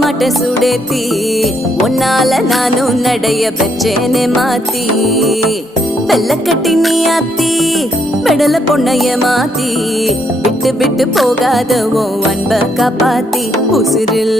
மாட்ட சுடேத்தி உன்னால நானும் நடைய பெற்றேனே மாத்தி வெள்ள கட்டி நீ ஆத்தி பெடல பொண்ணைய மாத்தி விட்டு விட்டு போகாத உன் அன்ப காப்பாத்தி உசிரில்